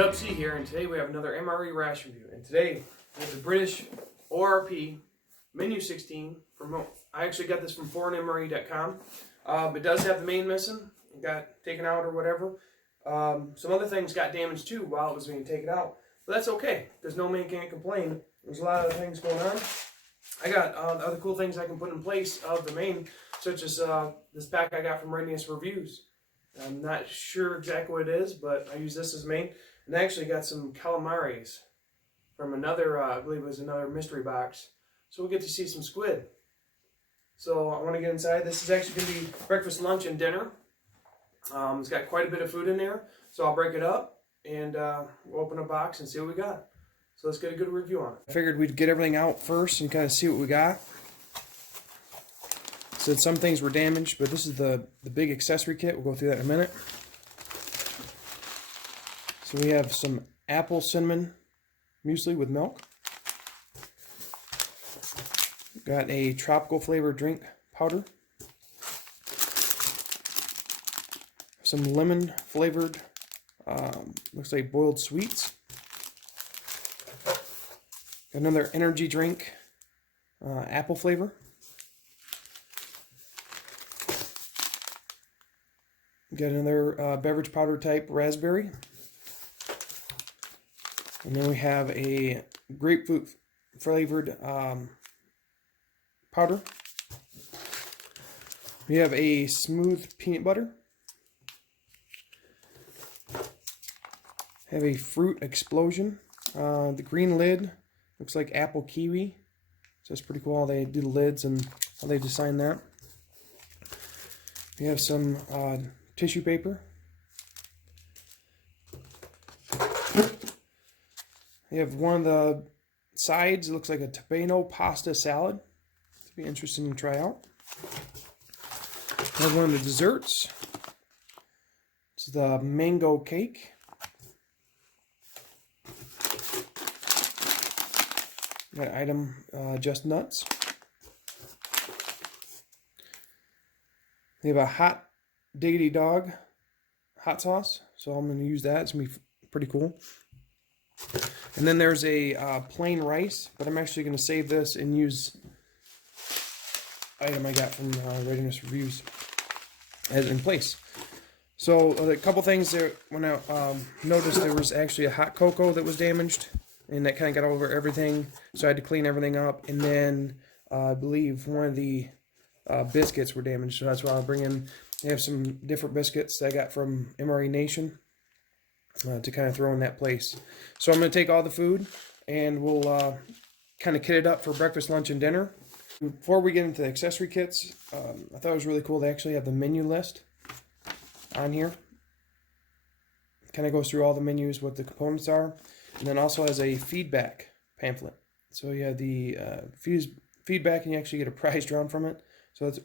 Dubsy here, and today we have another MRE ration review. And today we have the British ORP Menu 16 from I actually got this from foreignmre.com. It does have the main missing. It got taken out or whatever. Some other things got damaged too while it was being taken out. But that's okay, because no man can't complain. There's a lot of things going on. I got other cool things I can put in place of the main, such as this pack I got from Readiness Reviews. I'm not sure exactly what it is, but I use this as main. And I actually got some calamaris from another, I believe it was another mystery box. So we'll get to see some squid. So I want to get inside. This is actually going to be breakfast, lunch, and dinner. It's got quite a bit of food in there. So I'll break it up and we'll open a box and see what we got. So let's get a good review on it. I figured we'd get everything out first and kind of see what we got. Said some things were damaged, but this is the big accessory kit. We'll go through that in a minute. So we have some apple cinnamon muesli with milk. Got a tropical flavored drink powder. Some lemon flavored, looks like boiled sweets. Got another energy drink, apple flavor. Got another beverage powder type raspberry. And then we have a grapefruit flavored powder. We have a smooth peanut butter. Have a fruit explosion. The green lid looks like apple kiwi. So it's pretty cool how they do the lids and how they design that. We have some tissue paper. We have one of the sides. It looks like a tomato pasta salad. It'd be interesting to try out. We have one of the desserts. It's the mango cake. Got item Chestnuts. We have a hot diggity dog hot sauce, so I'm going to use that. It's going to be pretty cool. And then there's a plain rice, but I'm actually going to save this and use item I got from Readiness Reviews as in place. So a couple things there. When I noticed there was actually a hot cocoa that was damaged, and that kind of got over everything, so I had to clean everything up. And then I believe one of the biscuits were damaged, so that's why I'll bring in. They have some different biscuits that I got from MRE Nation to kind of throw in that place. So I'm going to take all the food and we'll kind of kit it up for breakfast, lunch, and dinner. Before we get into the accessory kits, I thought it was really cool. They actually have the menu list on here. Kind of goes through all the menus, what the components are, and then also has a feedback pamphlet. So you have the feedback, and you actually get a prize drawn from it. So it's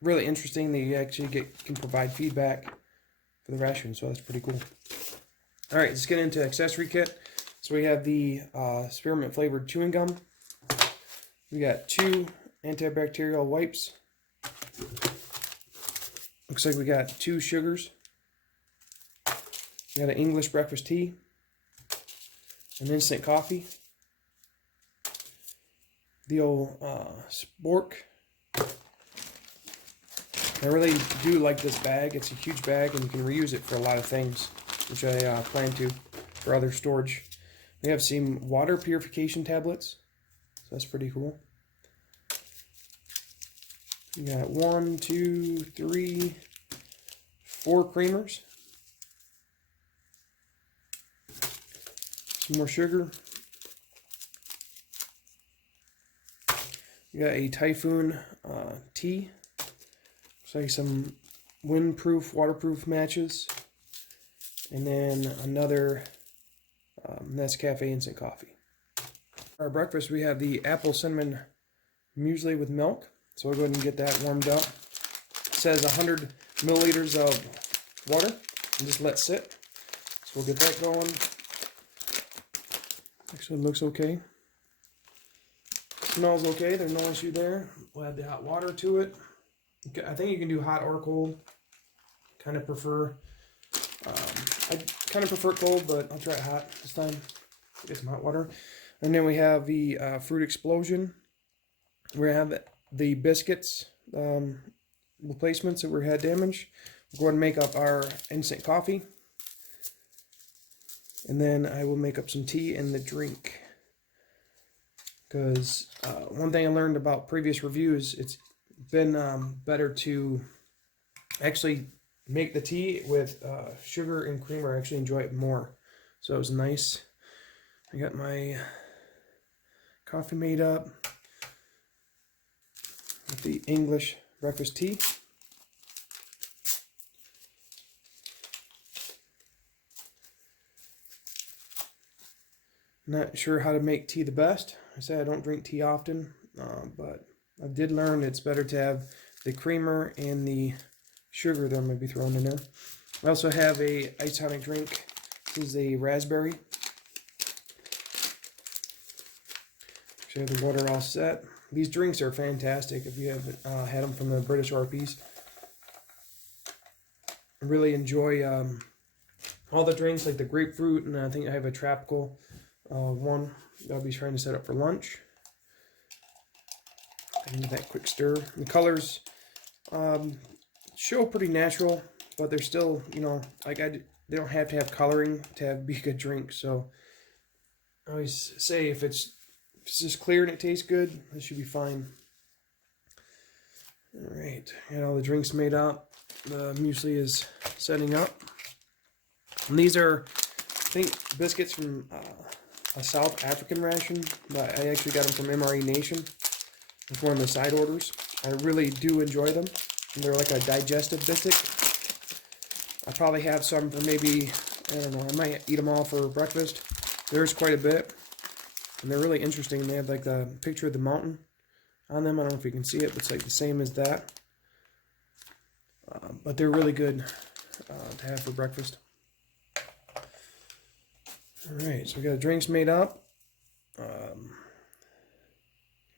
really interesting that you actually can provide feedback for the ration, so that's pretty cool. All right, let's get into accessory kit. So we have the spearmint flavored chewing gum. We got 2 antibacterial wipes. Looks like we got 2 sugars. We got an English breakfast tea, an instant coffee, the old spork. I really do like this bag. It's a huge bag and you can reuse it for a lot of things, which I plan to for other storage. We have some water purification tablets, so that's pretty cool. We got 1, 2, 3, 4 creamers. Some more sugar. We got a Typhoon tea. Looks like some windproof, waterproof matches. And then another Nescafe instant coffee. For our breakfast, we have the apple cinnamon muesli with milk. So we'll go ahead and get that warmed up. It says 100 milliliters of water and just let sit. So we'll get that going. Actually, it looks okay. Smells okay. There's no issue there. We'll add the hot water to it. I think you can do hot or cold. Kind of prefer I kind of prefer it cold, but I'll try it hot this time. Get some hot water. And then we have the Fruit Explosion. We have the Biscuits replacements that were had damaged. We'll go ahead and make up our instant coffee. And then I will make up some tea and the drink. Because one thing I learned about previous reviews, it's been better to actually make the tea with sugar and creamer. I actually enjoy it more. So it was nice. I got my coffee made up with the English breakfast tea. Not sure how to make tea the best. I say I don't drink tea often, but I did learn it's better to have the creamer and the sugar that I'm going to be throwing in there. I also have a isotonic drink. This is a raspberry. Actually, have the water all set. These drinks are fantastic if you haven't had them from the British ORPs. I really enjoy all the drinks, like the grapefruit, and I think I have a tropical one that I'll be trying to set up for lunch. And that quick stir. The colors show pretty natural, but they're still, you know, like they don't have to have coloring to be a good drink. So I always say if it's just clear and it tastes good, it should be fine. All right, got all the drinks made up. The muesli is setting up. And these are, I think, biscuits from a South African ration, but I actually got them from MRE Nation. It's one of the side orders. I really do enjoy them. And they're like a digestive biscuit. I probably have some for maybe, I don't know, I might eat them all for breakfast. There's quite a bit. And they're really interesting. They have like the picture of the mountain on them. I don't know if you can see it, but it's like the same as that. But they're really good to have for breakfast. Alright, so we got the drinks made up.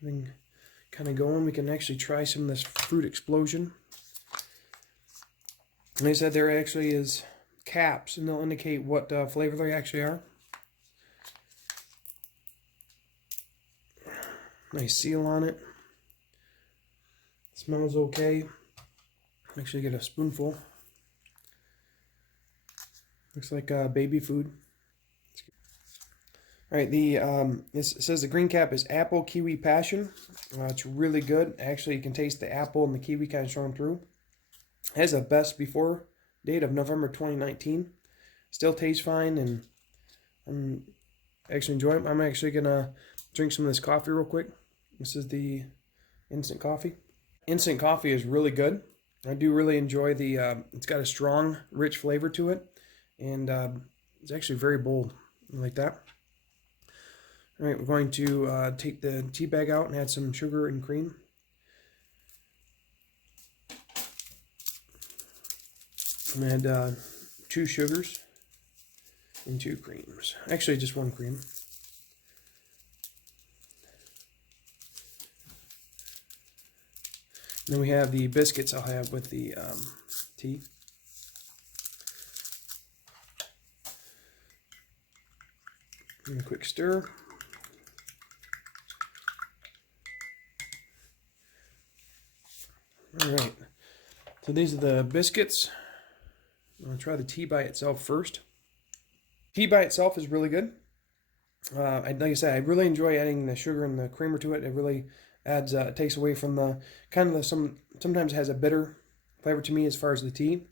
Everything kind of going. We can actually try some of this Fruit Explosion. And they said there actually is caps, and they'll indicate what flavor they actually are. Nice seal on it. Smells okay. Actually get a spoonful. Looks like baby food. Alright, it says the green cap is apple, kiwi, passion. It's really good. Actually, you can taste the apple and the kiwi kind of showing through. It has a best before date of November 2019. Still tastes fine, and I'm actually enjoying it. I'm actually going to drink some of this coffee real quick. This is the instant coffee. Instant coffee is really good. I do really enjoy the, it's got a strong, rich flavor to it, and it's actually very bold. I like that. All right, we're going to take the tea bag out and add some sugar and cream. And add 2 sugars and 2 creams. Actually, just 1 cream. And then we have the biscuits I'll have with the tea. And a quick stir. Alright, so these are the biscuits. I'm going to try the tea by itself first. Tea by itself is really good. Like I said, I really enjoy adding the sugar and the creamer to it. It really adds, takes away from the, kind of sometimes it has a bitter flavor to me as far as the tea.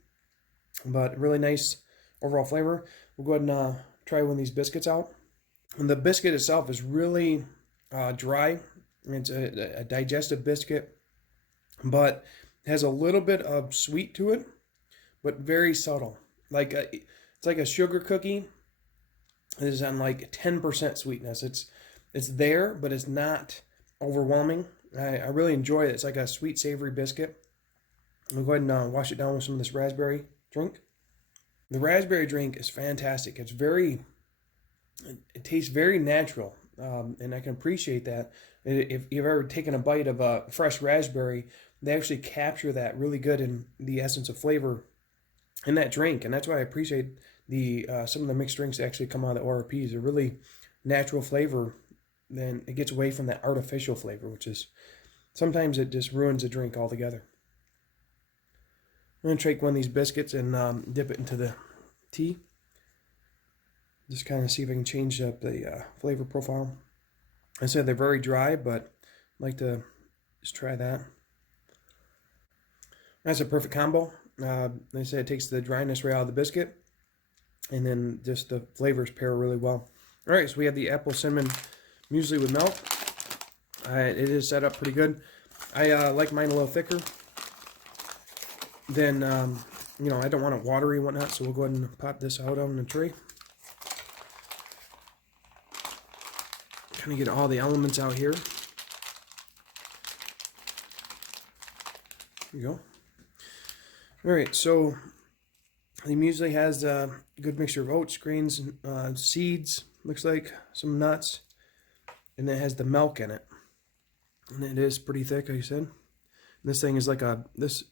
But really nice overall flavor. We'll go ahead and try one of these biscuits out. And the biscuit itself is really dry. It's a digestive biscuit, but it has a little bit of sweet to it, but very subtle. Like it's like a sugar cookie. It is on like 10% sweetness. It's there, but it's not overwhelming. I really enjoy it. It's like a sweet, savory biscuit. We'll go ahead and wash it down with some of this raspberry drink. The raspberry drink is fantastic. It tastes very natural, and I can appreciate that. If you've ever taken a bite of a fresh raspberry, they actually capture that really good in the essence of flavor in that drink, and that's why I appreciate some of the mixed drinks actually come out of the ORPs. They're really natural flavor. Then it gets away from that artificial flavor, which is sometimes it just ruins a drink altogether. I'm going to take one of these biscuits and dip it into the tea. Just kind of see if I can change up the flavor profile. I said they're very dry, but I'd like to just try that. That's a perfect combo. They say it takes the dryness right out of the biscuit, and then just the flavors pair really well. All right, so we have the apple cinnamon muesli with milk. It is set up pretty good. I like mine a little thicker. Then, you know, I don't want it watery and whatnot, so we'll go ahead and pop this out on the tray. Kind of get all the elements out here. There you go. All right, so the muesli has a good mixture of oats, grains, seeds, looks like some nuts, and it has the milk in it. And it is pretty thick, like I said. And this thing is like this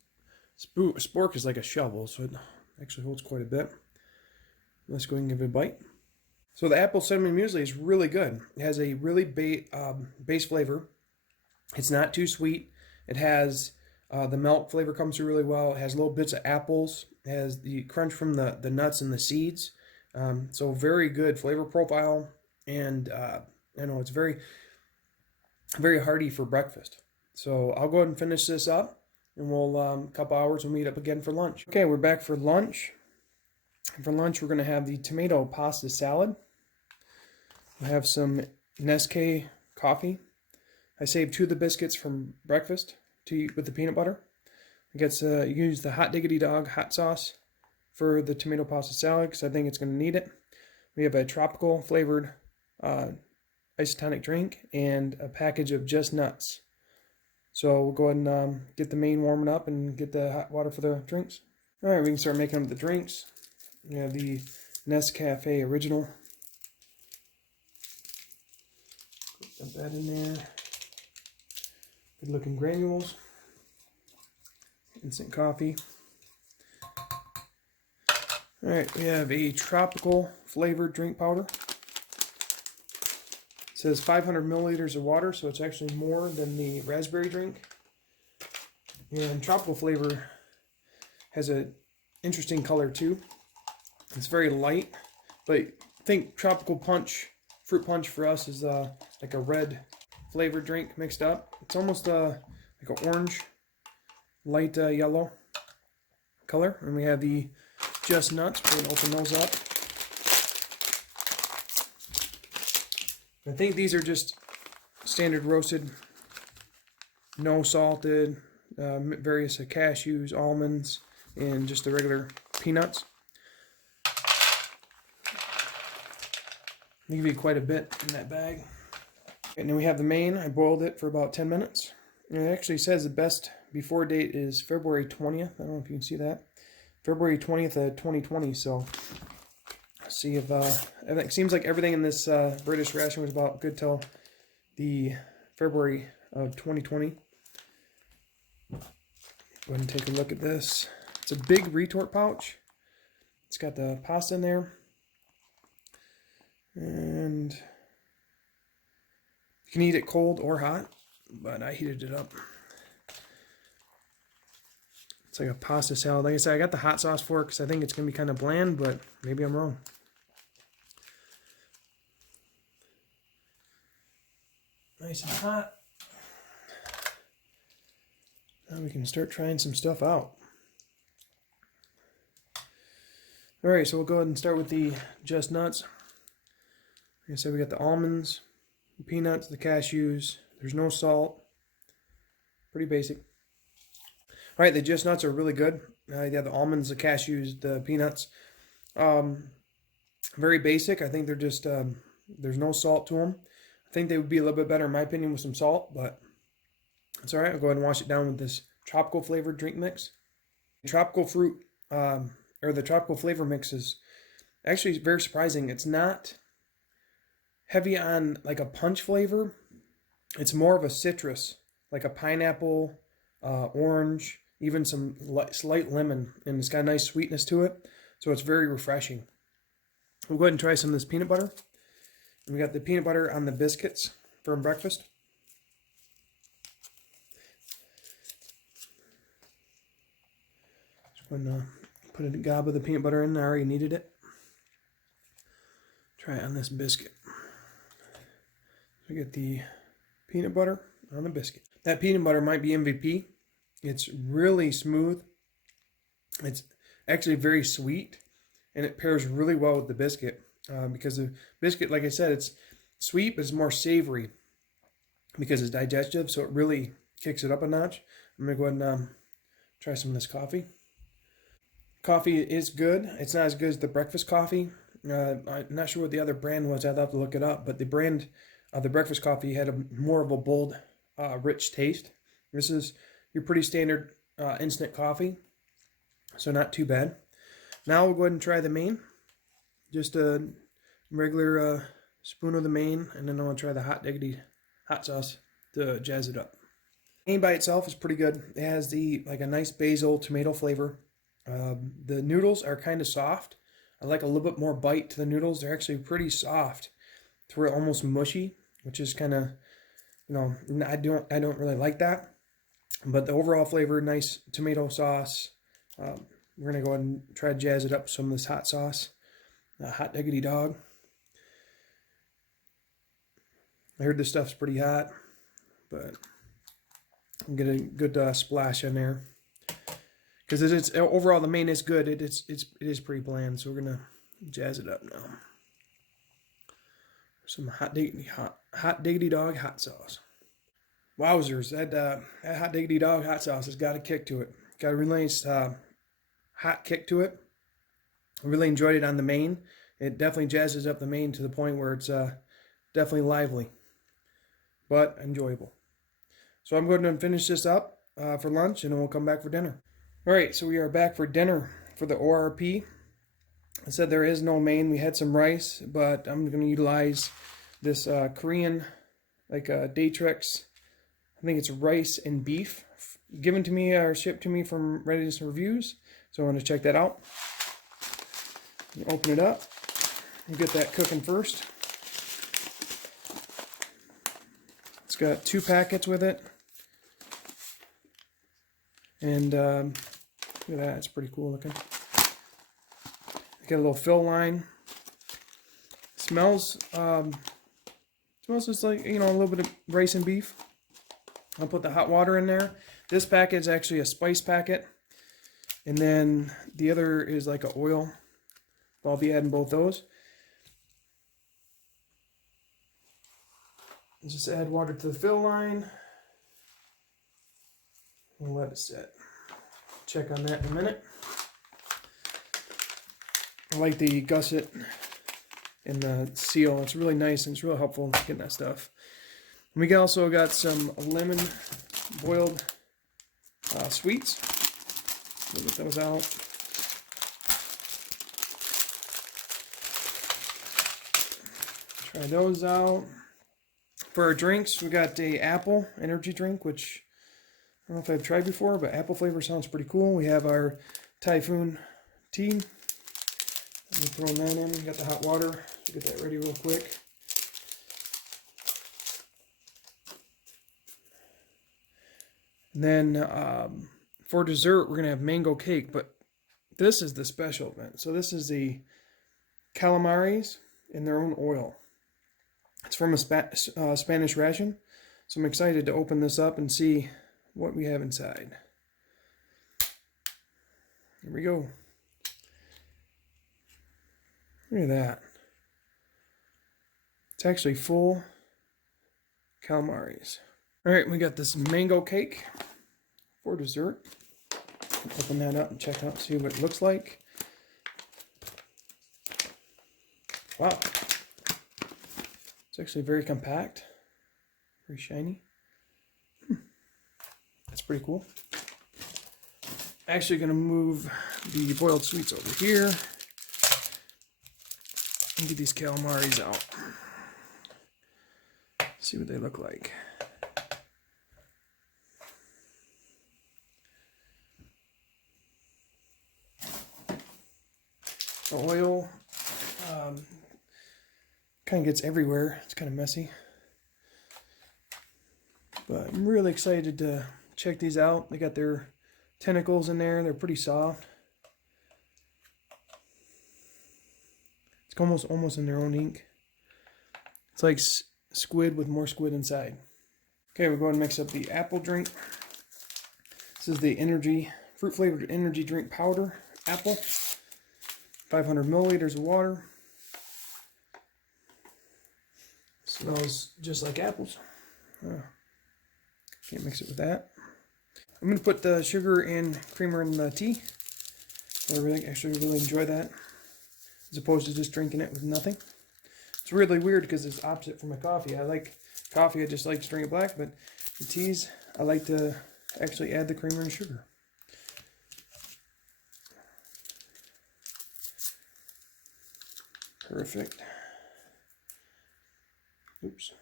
spork is like a shovel, so it actually holds quite a bit. Let's go ahead and give it a bite. So the apple cinnamon muesli is really good. It has a really base flavor. It's not too sweet. It has the milk flavor comes through really well. It has little bits of apples. It has the crunch from the nuts and the seeds. So very good flavor profile, and I know it's very, very hearty for breakfast. So I'll go ahead and finish this up, and we'll a couple hours we'll meet up again for lunch. Okay, we're back for lunch. For lunch, we're going to have the tomato pasta salad. I have some Nescafe coffee. I saved 2 of the biscuits from breakfast to eat with the peanut butter. I guess you use the Hot Diggity Dog hot sauce for the tomato pasta salad because I think it's going to need it. We have a tropical flavored isotonic drink and a package of Just Nuts. So we'll go ahead and get the main warming up and get the hot water for the drinks. All right, we can start making up the drinks. We have the Nescafe Original. Put that in there. Good looking granules. Instant coffee. All right, we have a tropical flavored drink powder. It says 500 milliliters of water, so it's actually more than the raspberry drink. And tropical flavor has an interesting color too. It's very light, but I think tropical punch, fruit punch for us is like a red flavored drink mixed up. It's almost like an orange, light yellow color. And we have the Just Nuts. We're going to open those up. I think these are just standard roasted, no salted, various cashews, almonds, and just the regular peanuts. They give you quite a bit in that bag. And then we have the main. I boiled it for about 10 minutes. And it actually says the best before date is February 20th. I don't know if you can see that. February 20th of 2020. So let's see if it seems like everything in this British ration was about good till the February of 2020. Go ahead and take a look at this. It's a big retort pouch. It's got the pasta in there. And you can eat it cold or hot, but I heated it up. It's like a pasta salad. Like I said, I got the hot sauce for it because I think it's going to be kind of bland, but maybe I'm wrong. Nice and hot. Now we can start trying some stuff out. Alright, so we'll go ahead and start with the Just Nuts. Like I said, we got the almonds, the peanuts, the cashews. There's no salt. Pretty basic. Alright, the Just Nuts are really good. Yeah, the almonds, the cashews, the peanuts. Very basic. I think they're just, there's no salt to them. I think they would be a little bit better, in my opinion, with some salt, but it's alright. I'll go ahead and wash it down with this tropical flavored drink mix. Tropical fruit, or the tropical flavor mix is actually very surprising. It's not heavy on like a punch flavor. It's more of a citrus, like a pineapple, orange, even some slight lemon, and it's got a nice sweetness to it. So it's very refreshing. We'll go ahead and try some of this peanut butter. We got the peanut butter on the biscuits for breakfast. Just going to put a gob of the peanut butter in. I already needed it. Try it on this biscuit. We get the peanut butter on the biscuit. That peanut butter might be MVP. It's really smooth. It's actually very sweet, and it pairs really well with the biscuit. Because the biscuit, like I said, it's sweet, but it's more savory because it's digestive, so it really kicks it up a notch. I'm going to go ahead and try some of this coffee. Coffee is good. It's not as good as the breakfast coffee. I'm not sure what the other brand was. I'd have to look it up, but the brand of the breakfast coffee had more of a bold, rich taste. This is your pretty standard instant coffee, so not too bad. Now we'll go ahead and try the Main. Just a regular spoon of the Main, and then I'm going to try the hot diggity hot sauce to jazz it up. Main by itself is pretty good. It has like a nice basil tomato flavor. The noodles are kind of soft. I like a little bit more bite to the noodles. They're actually pretty soft to where almost mushy, which is kind of, I don't really like that. But the overall flavor, nice tomato sauce. We're going to go ahead and try to jazz it up with some of this hot sauce. Hot diggity dog. I heard this stuff's pretty hot, but I'm get a good splash in there because it's overall the Main is good. It is pretty bland, so we're gonna jazz it up now. Some hot diggity dog hot sauce. Wowzers! That hot diggity dog hot sauce has got a kick to it. Got a really nice hot kick to it. I really enjoyed it on the Main. It definitely jazzes up the Main to the point where it's definitely lively, but enjoyable. So I'm going to finish this up for lunch, and then we'll come back for dinner. All right, so we are back for dinner for the ORP. I said there is no Main. We had some rice, but I'm going to utilize this Korean, like Daytrix. I think it's rice and beef, given to me or shipped to me from Readiness Reviews. So I want to check that out. Open it up. We'll get that cooking first. It's got 2 packets with it. And look at that, it's pretty cool looking. Got a little fill line. Smells just like, a little bit of rice and beef. I'll put the hot water in there. This packet is actually a spice packet. And then the other is like an oil. I'll be adding both those. Just add water to the fill line. We'll let it sit. Check on that in a minute. I like the gusset and the seal. It's really nice and it's real helpful in getting that stuff. And we also got some lemon boiled sweets. We'll get those out. Try those out. For our drinks, we got a apple energy drink, which I don't know if I've tried before, but apple flavor sounds pretty cool. We have our Typhoon tea. I'm throwing that in. We got the hot water. So get that ready real quick. And then for dessert, we're going to have mango cake, but this is the special event. So this is the calamaris in their own oil. It's from a Spanish ration, so I'm excited to open this up and see what we have inside. Here we go. Look at that. It's actually full calamaris. All right, we got this mango cake for dessert. Open that up and check out, see what it looks like. Wow. It's actually very compact, very shiny. That's pretty cool. Actually going to move the boiled sweets over here and get these calamaris out. See what they look like. The oil Kind of gets everywhere. It's kind of messy. But I'm really excited to check these out. They got their tentacles in there. They're pretty soft. It's almost in their own ink. It's like squid with more squid inside. Okay, we're going to mix up the apple drink. This is the fruit flavored energy drink powder apple. 500 milliliters of water. Smells just like apples. Can't mix it with that. I'm going to put the sugar and creamer in the tea. I actually really enjoy that, as opposed to just drinking it with nothing. It's really weird because it's opposite from my coffee. I like coffee, I just like to drink it black, but the teas, I like to actually add the creamer and sugar. Perfect. Oops.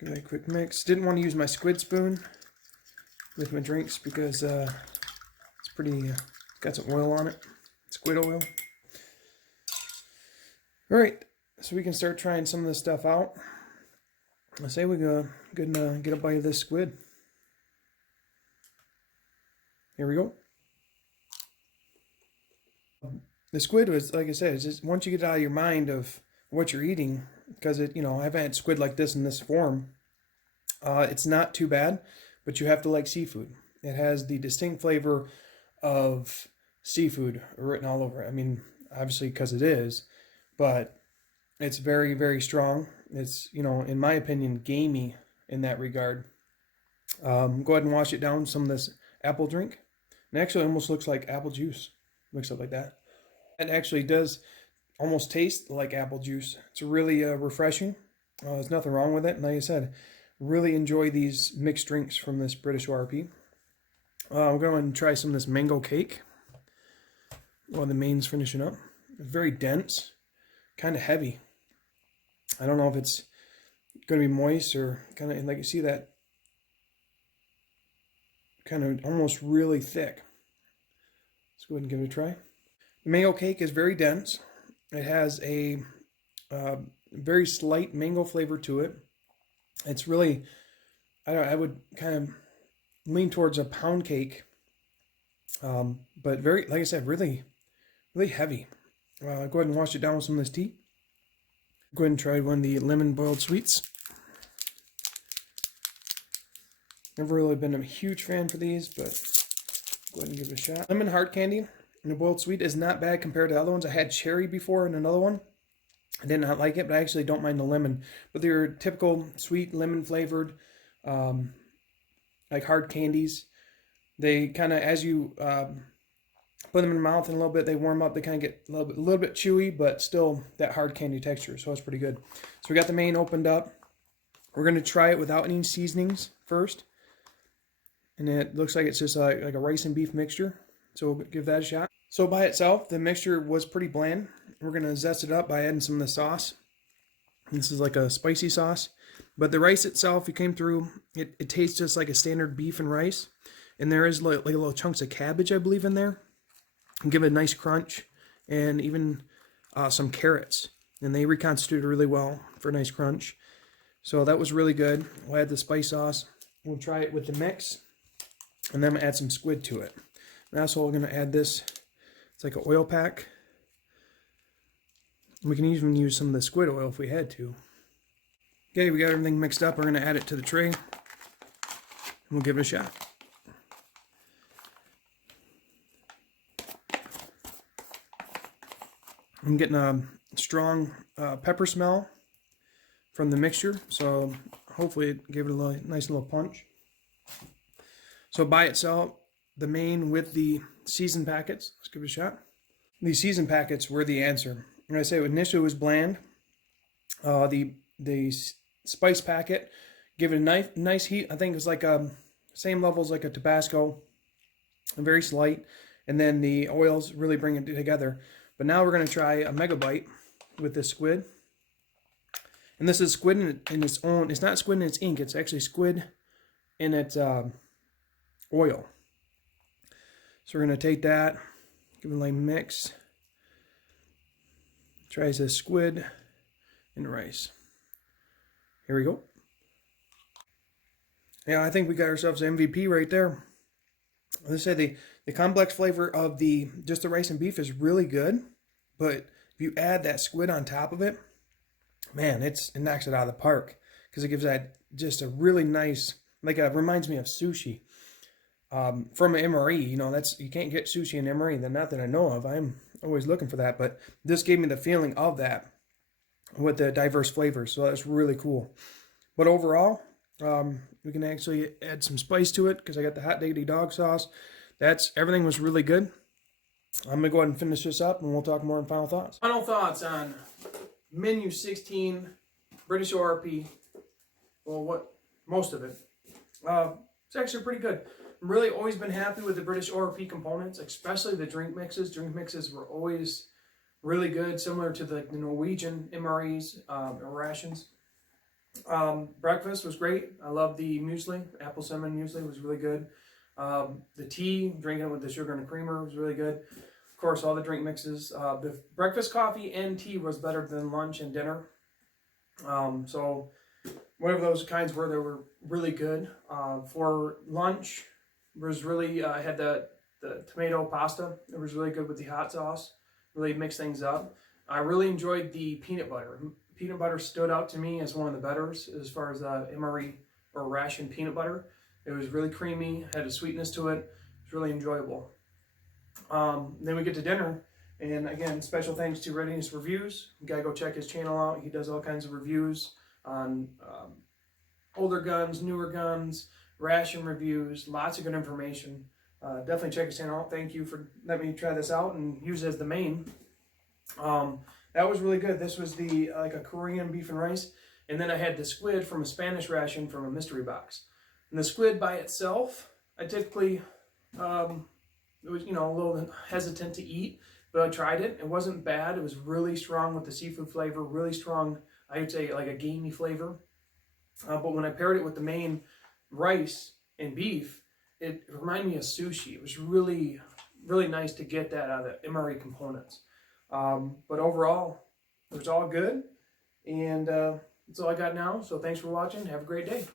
Give it a quick mix. Didn't want to use my squid spoon with my drinks because it's pretty, got some oil on it. Squid oil. Alright, so we can start trying some of this stuff out. I say we go good and get a bite of this squid. Here we go. The squid was, like I said, it's just once you get out of your mind of what you're eating, because I haven't had squid like this in this form. It's not too bad, but you have to like seafood. It has the distinct flavor of seafood written all over it. I mean, obviously because it is, but it's very, very strong. It's, in my opinion, gamey in that regard. Go ahead and wash it down with some of this apple drink. It actually almost looks like apple juice. Mixed up like that. It actually does almost taste like apple juice. It's really refreshing. There's nothing wrong with it. And like I said, really enjoy these mixed drinks from this British ORP. We're going to try some of this mango cake while the main's finishing up. It's very dense, kind of heavy. I don't know if it's going to be moist or kind of, like you see that kind of almost really thick. Let's go ahead and give it a try. Mayo cake is very dense. It has a very slight mango flavor to it. It's really, I would kind of lean towards a pound cake, but very, like I said, really, really heavy. Go ahead and wash it down with some of this tea. Go ahead and try one of the lemon boiled sweets. Never really been a huge fan for these, but go ahead and give it a shot. Lemon hard candy and the boiled sweet is not bad compared to the other ones. I had cherry before in another one. I did not like it, but I actually don't mind the lemon. But they're typical sweet lemon flavored, like hard candies. They kind of, as you put them in your mouth in a little bit, they warm up. They kind of get a little bit chewy, but still that hard candy texture. So it's pretty good. So we got the main opened up. We're going to try it without any seasonings first. And it looks like it's just like a rice and beef mixture. So we'll give that a shot. So by itself, the mixture was pretty bland. We're going to zest it up by adding some of the sauce. This is like a spicy sauce. But the rice itself, it came through, it tastes just like a standard beef and rice. And there is like little chunks of cabbage, I believe, in there. And give it a nice crunch. And even some carrots. And they reconstituted really well for a nice crunch. So that was really good. We'll add the spice sauce. We'll try it with the mix. And then add some squid to it. And that's what we're going to add this. It's like an oil pack. We can even use some of the squid oil if we had to. Okay, we got everything mixed up. We're going to add it to the tray. And we'll give it a shot. I'm getting a strong pepper smell from the mixture. So hopefully it gave it a nice little punch. So by itself, the main with the seasoned packets, let's give it a shot. These seasoned packets were the answer. And I say initially it was bland. The spice packet, give it a nice heat. I think it's like same levels like a Tabasco, very slight. And then the oils really bring it together. But now we're going to try a mega bite with this squid. And this is squid in its own, it's not squid in its ink, it's actually squid in its oil. So we're going to take that, Give it a light mix. Tries the squid and rice. Here we go. Yeah, I think we got ourselves an MVP right there. Let's say the complex flavor of just the rice and beef is really good, but if you add that squid on top of it, man, it knocks it out of the park, because it gives that just a really nice, reminds me of sushi from an MRE. You know, you can't get sushi in MRE, not that I know of. I'm always looking for that, but this gave me the feeling of that with the diverse flavors, so that's really cool. But overall, we can actually add some spice to it because I got the hot diggity dog sauce. Everything was really good. I'm gonna go ahead and finish this up, and we'll talk more in final thoughts. Final thoughts on menu 16, British ORP. Well, most of it. It's actually pretty good. I've really always been happy with the British ORP components, especially the drink mixes. Drink mixes were always really good, similar to the Norwegian MREs or rations. Breakfast was great. I love the muesli. Apple cinnamon muesli was really good. The tea, drinking it with the sugar and creamer, was really good. Of course, all the drink mixes. The breakfast coffee and tea was better than lunch and dinner. So whatever those kinds were, they were really good. For lunch, was really I had the tomato pasta. It was really good with the hot sauce. Really mixed things up. I really enjoyed the peanut butter. Peanut butter stood out to me as one of the betters as far as MRE or ration peanut butter. It was really creamy, had a sweetness to it. It was really enjoyable. Then we get to dinner, and again, special thanks to Readiness Reviews. You gotta go check his channel out. He does all kinds of reviews on older guns, newer guns, ration reviews, lots of good information. Definitely check his channel out. Thank you for letting me try this out and use it as the main. That was really good. This was like a Korean beef and rice, and then I had the squid from a Spanish ration from a mystery box. And the squid by itself, I typically it was, a little hesitant to eat, but I tried it. It wasn't bad. It was really strong with the seafood flavor, really strong, I would say like a gamey flavor. But when I paired it with the main rice and beef, it reminded me of sushi. It was really, really nice to get that out of the MRE components. But overall, it was all good. And that's all I got now. So thanks for watching. Have a great day.